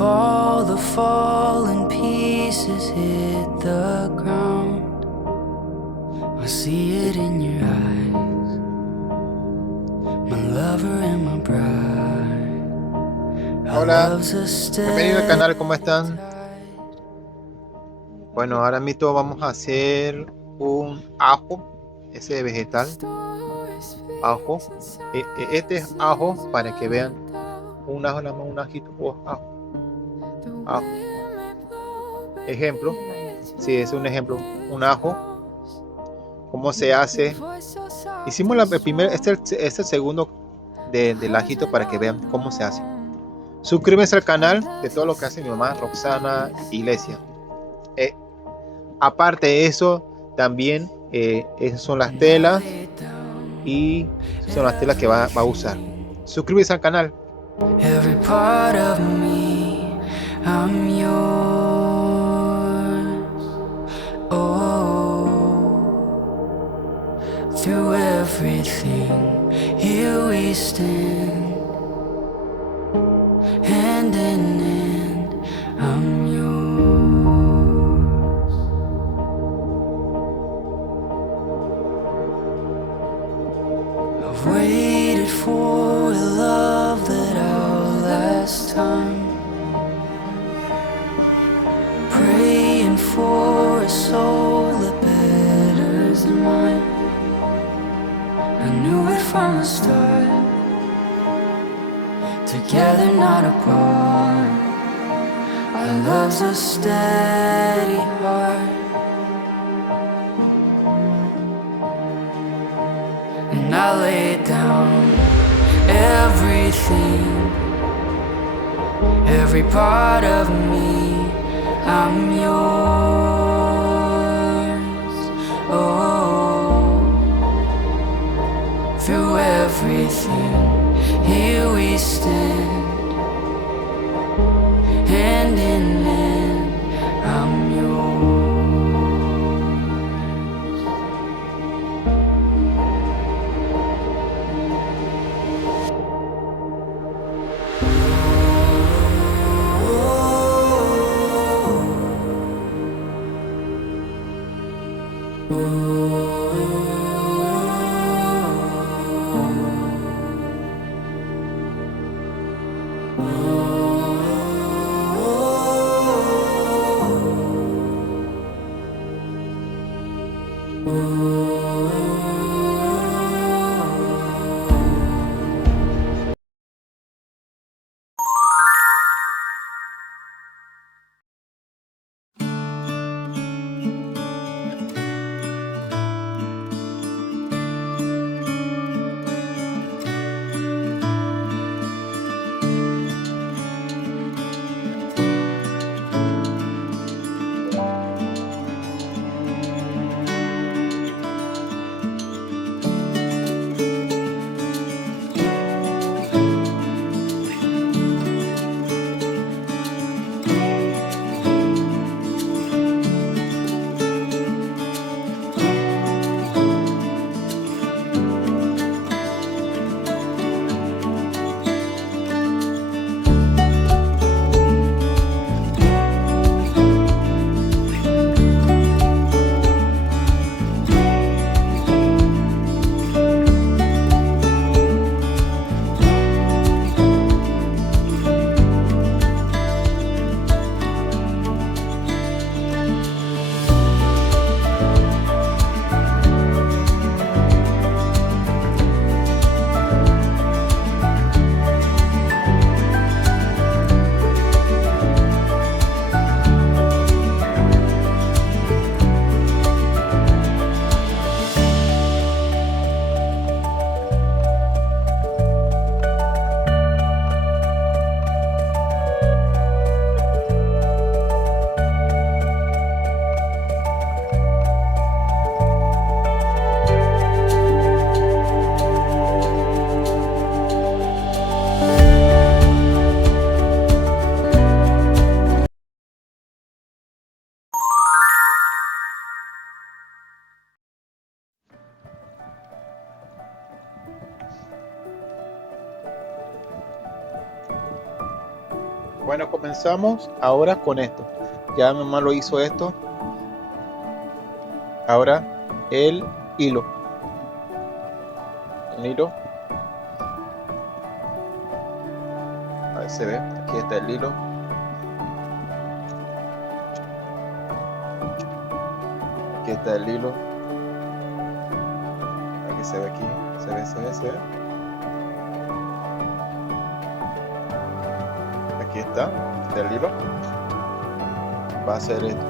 fall, the fallen pieces hit the ground. I see it in your eyes, my lover and my bride. Hola, bienvenido al canal, ¿cómo están? Bueno, ahora mismo vamos a hacer un ajo, ese vegetal, ajo. Este es ajo, para que vean, un ajo, nada más un ajito, ajo. Ejemplo, si es un ejemplo, un ajo, ¿cómo se hace? Hicimos el primero, este es el segundo del ajito para que vean cómo se hace. Suscríbete al canal de todo lo que hace mi mamá, Rosana Iglesias. Aparte de eso, también esas son las telas y son las telas que va a usar. Suscríbete al canal. Every part of me, I'm yours. Oh, through everything, here we stand, hand in hand, I'm yours. I've waited for a love that outlast time, praying for a soul that betters than mine. I knew it from the start, together not apart. Our love's a steady heart, and I lay down everything, every part of me, I'm yours. Oh, through everything, here we stand, hand in hand, I'm yours. Bueno, comenzamos ahora con esto. Ya mi mamá lo hizo esto. Ahora el hilo. El hilo. Ahí se ve. Aquí está el hilo. Aquí está el hilo. Aquí se ve aquí. Se ve. Aquí está el hilo. Va a ser esto.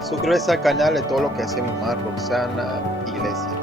Suscríbete al canal de todo lo que hace mi mamá Rosana Iglesias.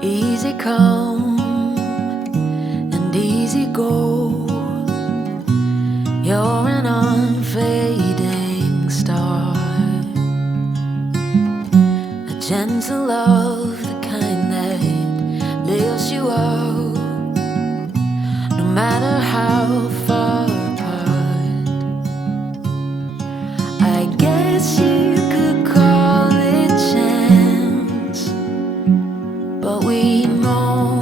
Easy come and easy go. You're an unfading star, a gentle love, the kind that lifts you up, no matter how far apart. I guess you could call it chance, but we know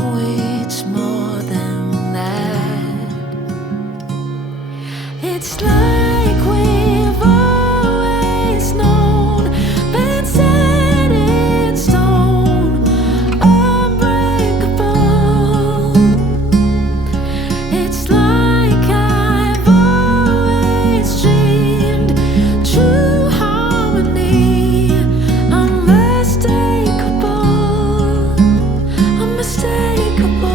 it's more than that. It's like we've always known, been set in stone, unbreakable. It's like I've always dreamed, true harmony, unmistakable, unmistakable.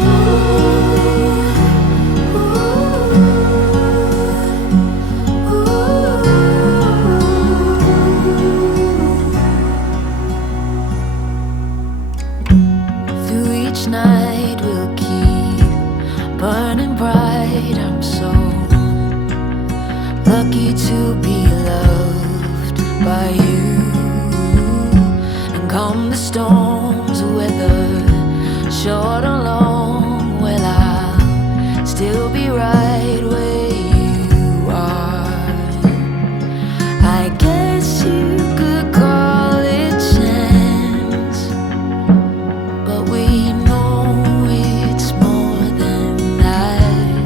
Through each night we'll keep burning bright. I'm so lucky to be loved by you. And come the storms, whether short or long, well, I'll still be right where you are. I guess you could call it chance, but we know it's more than that.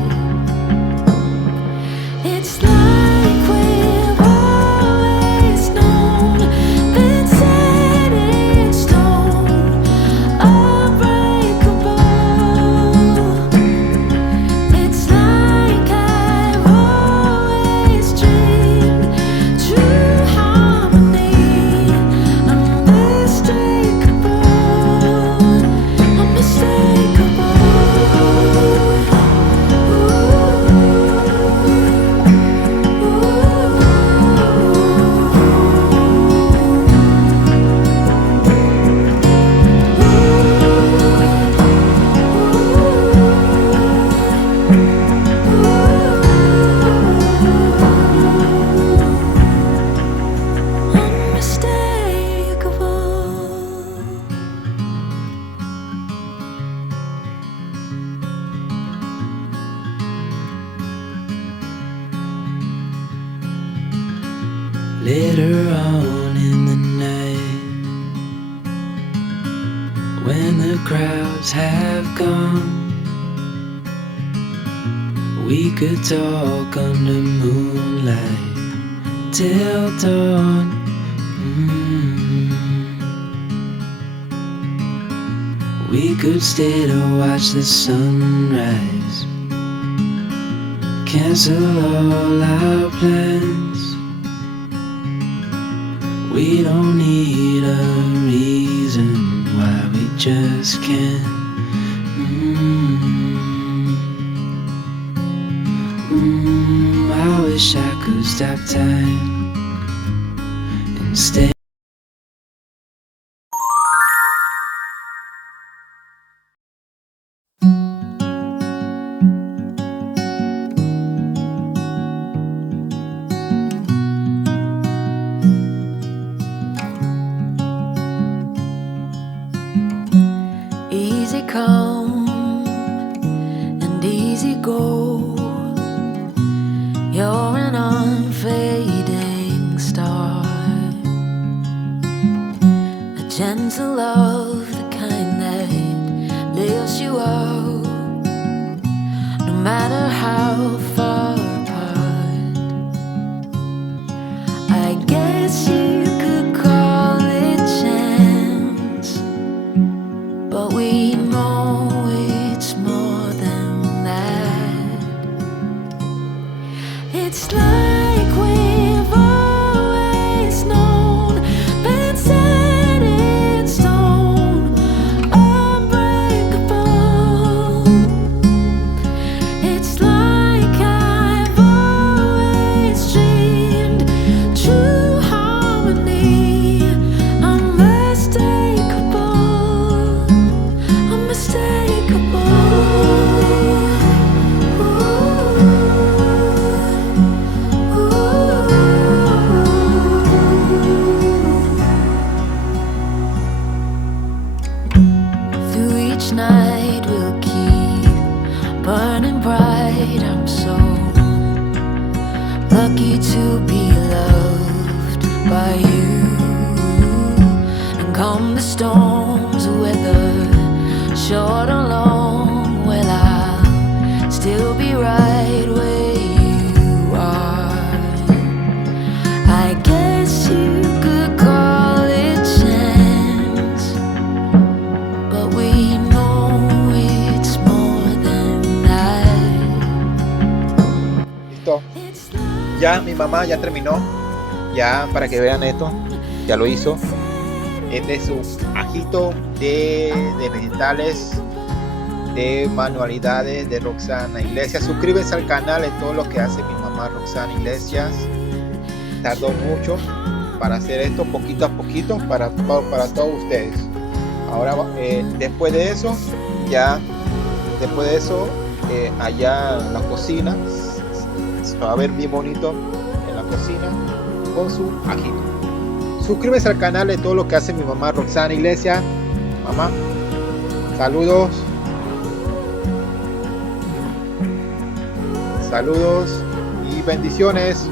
Later on in the night, when the crowds have gone, we could talk under moonlight till dawn. We could stay to watch the sunrise, cancel all our plans. We don't need a reason why we just can't. I wish I could stop time and stay. Easy come and easy go. You're an unfading star, a gentle love, the kind that lifts you up, no matter how far apart. I guess you could call it chance, but we know it's more than that. It's like we've always known, been set in stone, unbreakable. It's like I've always dreamed, true harmony, unmistakable, unmistakable. Through each night we'll keep burning bright. I'm so lucky to be loved by you. And come the storms, whether short or long, well, I'll still be right where you are. I guess you could call it chance, but we know it's more than that. Listo. Ya mi mamá ya terminó. Ya para que vean esto, ya lo hizo. Este es su ajito de vegetales, de manualidades de Rosana Iglesias. Suscríbete al canal de todo lo que hace mi mamá Rosana Iglesias. Tardó mucho para hacer esto, poquito a poquito, para todos ustedes. Ahora después de eso allá en la cocina se va a ver bien bonito en la cocina con su ajito. Suscríbete al canal de todo lo que hace mi mamá Rosana Iglesias. Mamá, saludos y bendiciones.